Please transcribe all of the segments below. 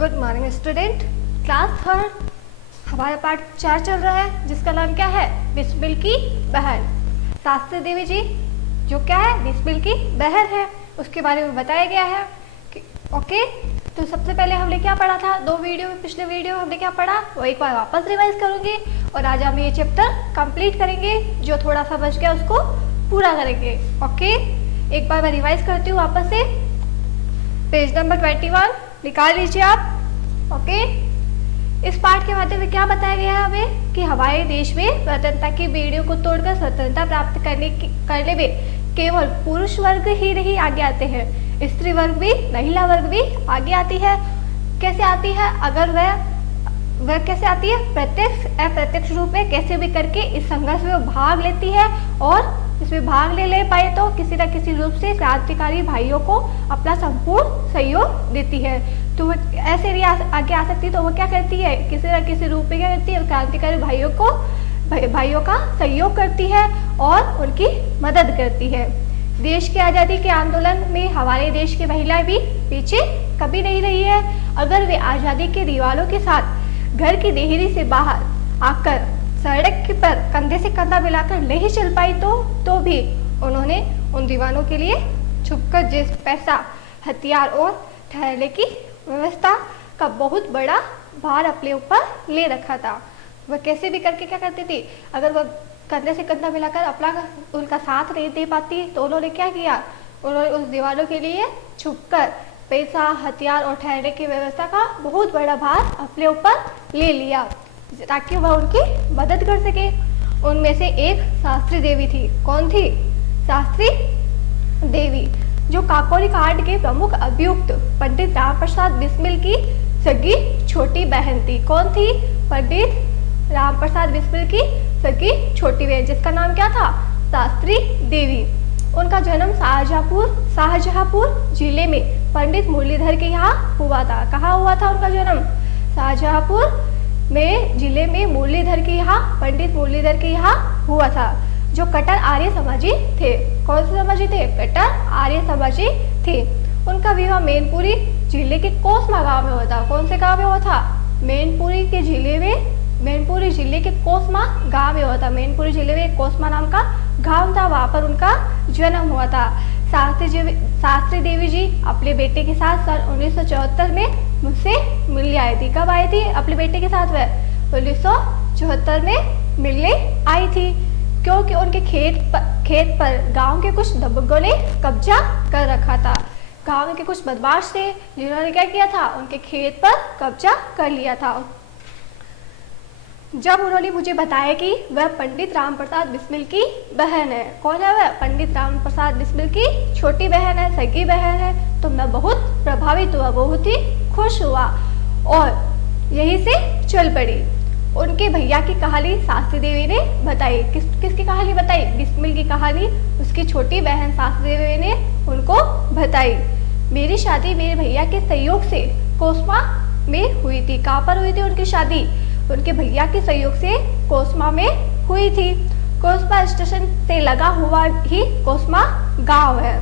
Good morning student. Class third हमारा part 4 चल रहा है जिसका नाम क्या है, बिस्मिल की बहन। शास्त्री देवी जी जो क्या है, बिस्मिल की बहन है, उसके बारे में बताया गया है कि ओके। तो सबसे पहले हमने क्या पढ़ा था, पिछले वीडियो में हमने क्या पढ़ा वो एक बार वापस रिवाइज करूँगी और आज हम ये चैप्टर कंप्लीट करेंगे। जो थोड़ा सा बच गया उसको पूरा करेंगे। ओके, एक बार मैं रिवाइज करती हूँ वापस से। पेज नंबर 21 निकाल लीजिए आप। ओके, इस पाठ के माध्यम में क्या बताया गया है हमें कि हमारे देश में स्वतंत्रता की बेड़ियों को तोड़कर स्वतंत्रता प्राप्त करने में केवल पुरुष वर्ग ही नहीं आगे आते हैं, स्त्री वर्ग भी, महिला वर्ग भी आगे आती है। कैसे आती है, अगर वह कैसे आती है, प्रत्यक्ष अप्रत्यक्ष रूप में कैसे भी करके इस संघर्ष में भाग लेती है और इसमें भाग ले पाए तो किसी न किसी रूप से क्रांतिकारी भाइयों को अपना संपूर्ण सहयोग देती है। तो वह ऐसे भी आगे आ सकती है, तो वह क्या करती है, किसी न किसी रूप में क्या करती है, क्रांतिकारी भाइयों का सहयोग करती है और उनकी मदद करती है। देश की आज़ादी के आंदोलन में हमारे देश की महिलाएं भी पीछे कभी नहीं रही है। अगर वे आज़ादी के दीवालों के साथ घर की देहरी से बाहर आकर सड़क पर कंधे से कंधा मिलाकर नहीं चल पाई तो भी उन्होंने उन दीवानों के लिए छुपकर जिस पैसा, हथियार और ठहरने की व्यवस्था का बहुत बड़ा भार अपने ऊपर ले रखा था। वह कैसे भी करके क्या करती थी, अगर वह कंधे से कंधा मिलाकर अपना उनका साथ नहीं दे पाती तो उन्होंने क्या किया, उन्होंने उस दीवानों के लिए छुपकर पैसा, हथियार और ठहरने की व्यवस्था का बहुत बड़ा भार अपने ऊपर ले लिया ताकि वह उनकी मदद कर सके। उनमें से एक शास्त्री देवी थी। कौन थी? शास्त्री देवी, जो काकोरी कांड के प्रमुख अभियुक्त पंडित राम प्रसाद बिस्मिल की सगी छोटी बहन थी। कौन थी? पंडित राम प्रसाद बिस्मिल की सगी छोटी बहन, जिसका नाम क्या था? शास्त्री देवी। उनका जन्म शाहजहांपुर जिले में पंडित मुरलीधर के यहाँ हुआ था। कहाँ हुआ था उनका जन्म? शाहजहांपुर में जिले में मुरलीधर के यहाँ, पंडित मुरलीधर के यहाँ हुआ था, जो कट्टर आर्य समाजी थे। कौन से समाजी थे? कट्टर आर्य समाजी थे। उनका विवाह मैनपुरी जिले के कोसमा गांव में हुआ था। कौन से गांव में हुआ था? मैनपुरी जिले के कोसमा गांव में हुआ था। मैनपुरी जिले में कोसमा नाम का गांव था, वहां पर उनका जन्म हुआ था। शास्त्री देवी जी अपने बेटे के साथ सन 1974 में मुझसे मिलने आई थी। कब आई थी अपने बेटे के साथ? वह 1974 में मिलने आई थी, क्योंकि उनके खेत पर गांव के कुछ दबंगों ने कब्जा कर रखा था। गांव के कुछ बदमाश थे जिन्होंने क्या किया था, उनके खेत पर कब्जा कर लिया था। जब उन्होंने मुझे बताया कि वह पंडित राम प्रसाद बिस्मिल की बहन है। कौन है वह? पंडित राम प्रसाद बिस्मिल की छोटी बहन है, सगी बहन है, तो मैं बहुत प्रभावित हुआ, बहुत ही खुश हुआ और यहीं से चल पड़ी। उनके भैया की कहानी शास्त्री देवी ने बताई। किसकी कहानी बताई? बिस्मिल की कहानी उसकी छोटी बहन शास्त्री देवी ने उनको बताई। मेरी शादी मेरे भैया के सहयोग से कोसमा में हुई थी। कहाँ पर हुई थी उनकी शादी? उनके भैया के सहयोग से कोसमा में हुई थी। कोसमा स्टेशन से लगा हुआ ही कोसमा गांव है।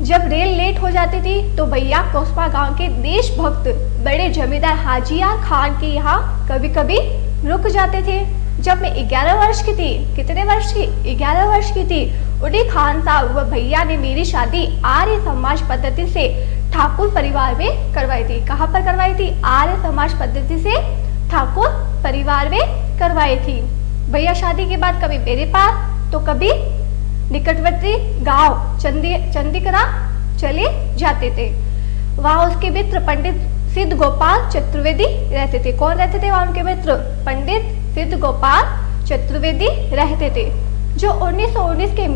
जब रेल लेट हो जाती थी तो भैया कोसमा गांव के देशभक्त बड़े जमींदार हाजियार खान के यहाँ कभी कभी रुक जाते थे। जब मैं 11 वर्ष की थी, कितने वर्ष की? 11 वर्ष की थी, उन्हीं खान साहब व भैया ने मेरी शादी आर्य समाज पद्धति से ठाकुर परिवार में करवाई थी। कहाँ पर करवाई थी? आर्य समाज पद्धति से ठाकुर परिवार में करवाई थी। भैया शादी के बाद कभी मेरे पास तो कभी निकटवर्ती गांव चंदीकरा चले जाते थे। वहां उसके मित्र पंडित सिद्ध गोपाल चतुर्वेदी रहते थे। कौन रहते थे वहां उनके मित्र? पंडित सिद्ध गोपाल चतुर्वेदी रहते थे, जो 1919 के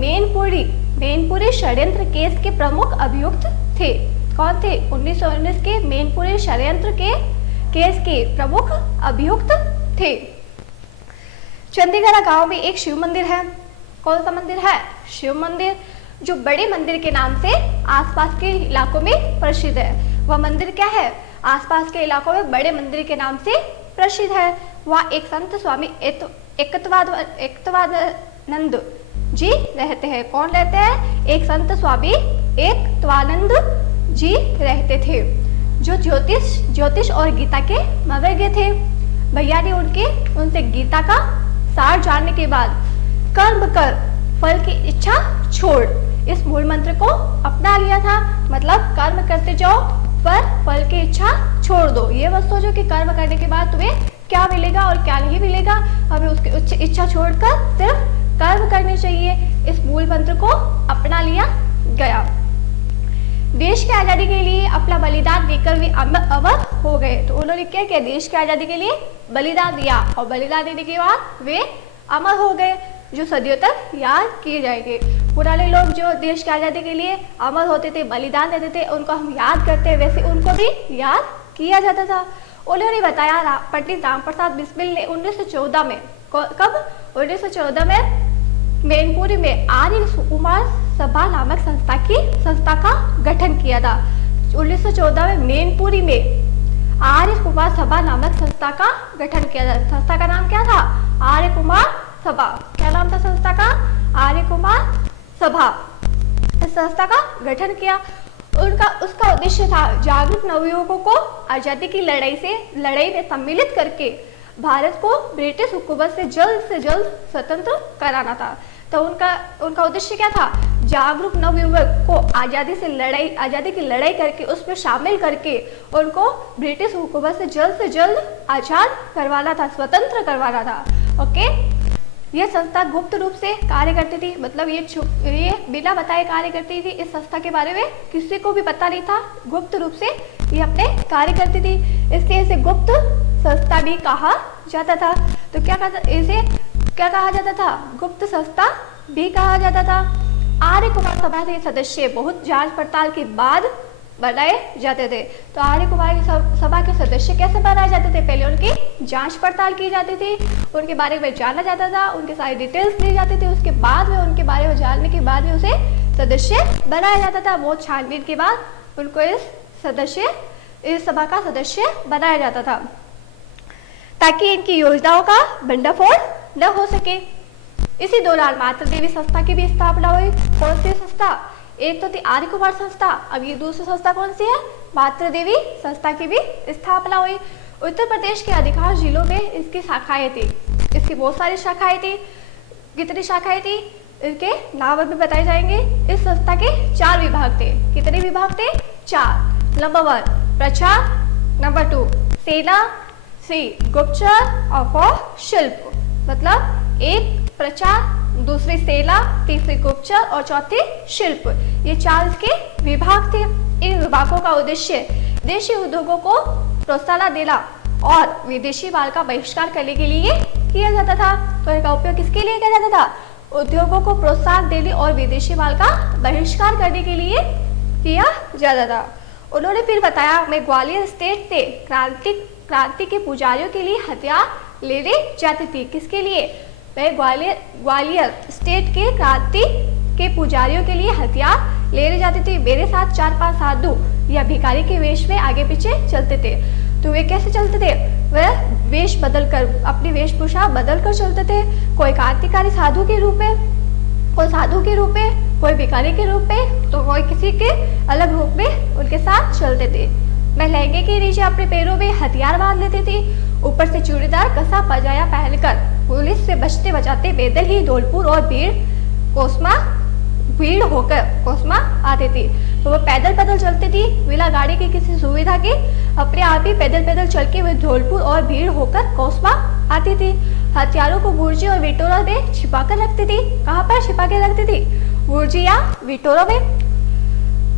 मैनपुरी षड्यंत्र केस के प्रमुख अभियुक्त थे। कौन थे? 1919 के मैनपुरी षड्यंत्र के केस के प्रमुख अभियुक्त थे। चंदीगढ़ गांव में एक शिव मंदिर है। कौन सा मंदिर है? शिव मंदिर, जो बड़े मंदिर के नाम से आसपास के इलाकों में प्रसिद्ध है। वह मंदिर क्या है? आसपास के इलाकों में बड़े मंदिर के नाम से प्रसिद्ध है। वहाँ एक संत स्वामी एकत्वानंद जी रहते हैं। कौन रहते हैं? एक संत स्वामी एकत्वानंद जी रहते थे, जो ज्योतिष और गीता के मवेगे थे। भैया ने उनसे गीता का सार जानने के बाद कर्म कर फल की इच्छा छोड़ इस मूल मंत्र को अपना लिया था। मतलब कर्म करते जाओ पर फल की इच्छा छोड़ दो। ये मत सोचो कि कर्म करने के बाद तुम्हें क्या मिलेगा और क्या नहीं मिलेगा, हमें उसकी इच्छा छोड़कर सिर्फ कर्म करने चाहिए। इस मूल मंत्र को अपना लिया गया। देश की आजादी के लिए अपना बलिदान देकर वे अमर हो गए। तो उन्होंने क्या किया, देश की आजादी के लिए बलिदान दिया और बलिदान देने के बाद वे अमर हो गए, जो सदियों तक याद किए जाएंगे। पुराने लोग जो देश की आजादी के लिए अमर होते थे, बलिदान देते थे, उनको हम याद करते हैं, वैसे उनको भी याद किया जाता था। उन्होंने बताया पंडित राम प्रसाद बिस्मिल ने 1914 में, कब 1914 में मैनपुरी में आर्य कुमार सभा नामक संस्था का गठन किया था। 1914 में मैनपुरी में आर्य कुमार सभा नामक संस्था का गठन किया था। संस्था का नाम क्या था? आर्य कुमार सभा। क्या नाम था संस्था का? आर्य कुमार सभा। इस संस्था का गठन किया। उसका उद्देश्य था जागरूक नवयुवकों को आजादी की लड़ाई में सम्मिलित करके भारत को ब्रिटिश हुकूमत से जल्द स्वतंत्र कराना था। तो उनका उद्देश्य क्या था? जागरूक नवयुवक को आजादी की लड़ाई करके उसमें शामिल करके उनको ब्रिटिश हुकूमत से जल्द आजाद करवाना था, स्वतंत्र करवाना था। ओके, यह संस्था गुप्त रूप से कार्य करती थी। मतलब ये बिना बताए कार्य करती थी। इस संस्था के बारे में किसी को भी पता नहीं था। गुप्त रूप से ये अपने कार्य करती थी, इसलिए इसे गुप्त संस्था भी कहा जाता था। तो इसे क्या कहा जाता था? गुप्त संस्था भी कहा जाता था। आर्य कुमार सभा के सदस्य बहुत जांच पड़ताल के बाद बनाए जाते थे। तो आर्य कुमार सभा के सदस्य कैसे बनाए जाते थे? पहले उनकी जांच पड़ताल की जाती थी, उनके बारे में जाना जाता था, उनके सारी डिटेल्स ली जाती थी। उसके बाद में उनके बारे में जानने के बाद में उसे सदस्य बनाया जाता था। बहुत छानबीन के बाद उनको इस सभा का सदस्य बनाया जाता था, ताकि इनकी योजनाओं का भंडाफोड़ न हो सके। इसी दौरान मातृ देवी संस्था की भी स्थापना हुई। कौन सी संस्था? एक तो थी आर्य कुमार संस्था, अब ये दूसरी संस्था कौन सी है? मातृ देवी संस्था की भी स्थापना हुई। उत्तर प्रदेश के अधिकांश जिलों में इसकी शाखाएं थी। इसकी बहुत सारी शाखाएं थी। कितनी शाखाएं थी? इनके नाम अभी बताए जाएंगे। इस संस्था के 4 विभाग थे। कितने विभाग थे? 4। नंबर 1 प्रचार, नंबर 2 सेना, 3 गुप्तचर और 4 शिल्प। मतलब एक प्रचार, दूसरी सेना, तीसरी गुप्तचर और चौथी शिल्प। ये 4 इसके विभाग थे। इन विभागों का उद्देश्य देशी उद्योगों को प्रोत्साहन देना और विदेशी माल का बहिष्कार करने के लिए किया जाता था। तो इनका उपयोग किसके लिए किया जाता था? उद्योगों को प्रोत्साहन देने और विदेशी माल का बहिष्कार करने के लिए किया जाता था। उन्होंने फिर बताया, मैं ग्वालियर स्टेट से क्रांति के पुजारियों के लिए हथियार लेने जाती थी। किसके लिए? मैं ग्वालियर स्टेट के क्रांति के पुजारियों के लिए हथियार लेने जाती थी। मेरे साथ 4-5 साधु या भिखारी के वेश में आगे पीछे चलते थे। तो वे कैसे चलते थे? वह वेश बदलकर, अपनी वेशभूषा बदलकर चलते थे। कोई क्रांतिकारी साधु के रूप में, कोई साधु के रूप में, कोई भिखारी के रूप में, तो कोई किसी के अलग रूप में उनके साथ चलते थे। मैं लहंगे के नीचे अपने पैरों में हथियार बांध लेती थी। ऊपर से चूड़ीदार कसा पजाया पहनकर पुलिस से बचते बचाते पैदल ही धौलपुर और भीड़ होकर कोसमा आती थी। तो वो पैदल चलती थी बिना गाड़ी की किसी सुविधा के। अपने आप ही पैदल चल के वे धौलपुर और भीड़ होकर कोसमा आती थी। हथियारों को बुर्जी और विटोरा में छिपा कर रखती थी। कहाँ पर छिपा के रखती थी? बुर्जी या विटोरा में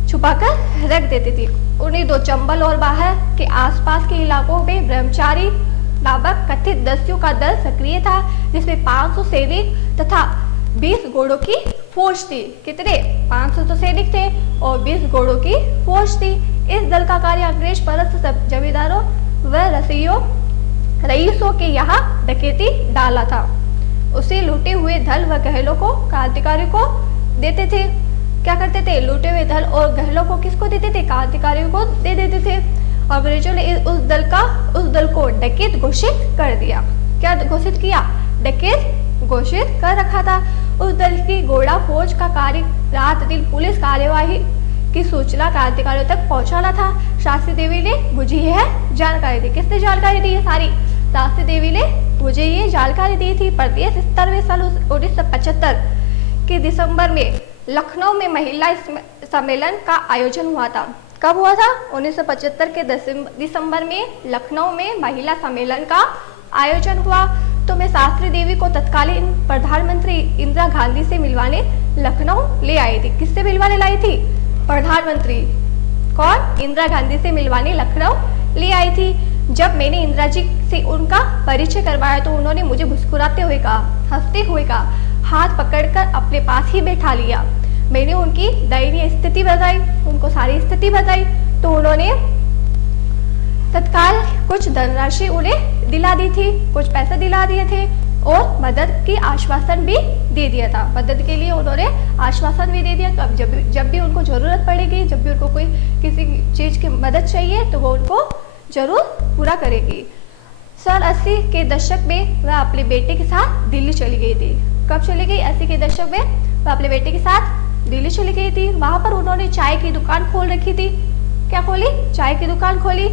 छुपा कर रख देती थी। उन्हीं 2 चंबल और बाहर के आसपास के इलाकों में ब्रह्मचारी नामक कथित दस्युओं का दल सक्रिय था, जिसमें 500 सैनिक तथा 20 घोड़ों की फौज थी। कितने? 500 तो सैनिक थे और 20 घोड़ों की फौज थी। इस दल का कार्य अंग्रेज परस्त जमींदारों व रईसों के यहाँ डकैती डाला था। उसे लूटे हुए धन व गहलों को क्रांतिकारी को देते थे। क्या करते थे? लूटे हुए धन और गहलों को किसको देते थे? क्रांतिकारियों को दे देते थे। अंग्रेजों ने उस दल को डकैत घोषित कर दिया। क्या घोषित किया? डकैत घोषित कर रखा था। उस दल की घोड़ा फौज का कार्य रात दिन पुलिस कार्यवाही की सूचना क्रांतिकारियों तक पहुंचाना था। शास्त्री देवी ने मुझे यह जानकारी दी। किसने जानकारी दी? ये सारी शास्त्री देवी ने मुझे ये जानकारी दी थी। प्रदेश स्तर में साल 1975 के दिसंबर में लखनऊ में महिला सम्मेलन का आयोजन हुआ था। कब हुआ था? 1975 के दिसंबर में लखनऊ में महिला सम्मेलन का आयोजन हुआ। तो मैं शास्त्री देवी को तत्कालीन प्रधानमंत्री इंदिरा गांधी से मिलवाने लखनऊ ले आई थी। किससे मिलवाने लाई थी? प्रधानमंत्री कौन? इंदिरा गांधी से मिलवाने लखनऊ ले आई थी। जब मैंने इंदिरा जी से उनका परिचय करवाया तो उन्होंने मुझे मुस्कुराते हुए कहा, हंसते हुए कहा, हाथ पकड़कर अपने पास ही बैठा लिया। मैंने उनकी दयनीय स्थिति बताई, उनको सारी स्थिति बताई तो उन्होंने तत्काल कुछ धनराशि उन्हें दिला दी थी, कुछ पैसे दिला दिए थे और मदद की आश्वासन भी दे दिया था। मदद के लिए उन्होंने आश्वासन भी दे दिया। तो अब जब भी उनको ज़रूरत पड़ेगी, जब भी उनको कोई किसी चीज़ की मदद चाहिए तो वो उनको जरूर पूरा करेगी। साल 80 के दशक में वह अपने बेटे के साथ दिल्ली चली गई थी। कब चली गई? 80 के दशक में वह अपने बेटे के साथ दिल्ली चली गई थी। वहां पर उन्होंने चाय की दुकान खोल रखी थी। क्या खोली? चाय की दुकान खोली।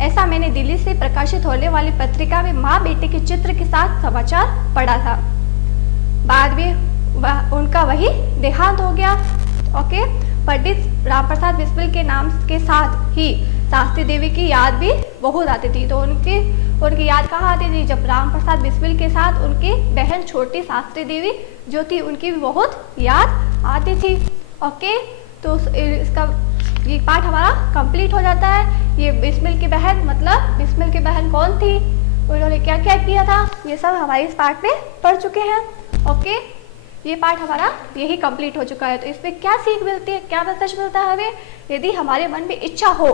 ऐसा मैंने दिल्ली से प्रकाशित होने वाली पत्रिका में माँ बेटे के चित्र के साथ समाचार पढ़ा था। बाद में उनका वही देहांत हो गया। ओके, पंडित राम प्रसाद बिस्मिल के नाम के साथ ही शास्त्री देवी की याद भी बहुत आती थी। तो उनकी याद कहाँ आती थी? जब राम प्रसाद बिस्मिल के साथ उनकी बहन छोटी शास्त्री देवी जो थी उनकी भी बहुत याद आती थी। ओके, तो इसका ये पार्ट हमारा कंप्लीट हो जाता है। ये बिस्मिल की बहन, मतलब बिस्मिल की बहन कौन थी, उन्होंने क्या क्या किया था, ये सब हमारे इस पार्ट में पढ़ चुके हैं। ओके, ये पार्ट हमारा यही कंप्लीट हो चुका है। तो इसमें क्या सीख मिलती है, क्या मैसेज मिलता है हमें? यदि हमारे मन में इच्छा हो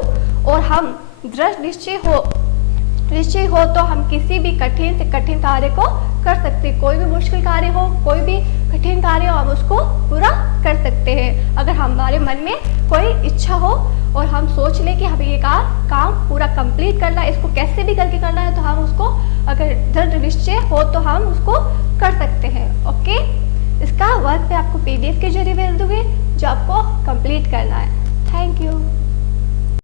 और हम दृढ़ निश्चय हो तो हम किसी भी कठिन से कठिन कार्य को कर सकते हैं। कोई भी मुश्किल कार्य हो, कोई भी कठिन कार्य हो, हम उसको पूरा कर सकते हैं। अगर हमारे मन में कोई इच्छा हो और हम सोच लें कि हमें ये काम पूरा कंप्लीट करना है, इसको कैसे भी करके करना है, तो हम उसको, अगर दृढ़ निश्चय हो तो हम उसको कर सकते हैं। ओके, इसका वर्क मैं आपको PDF के जरिए भेज दूंगी जो आपको कंप्लीट करना है। Thank you.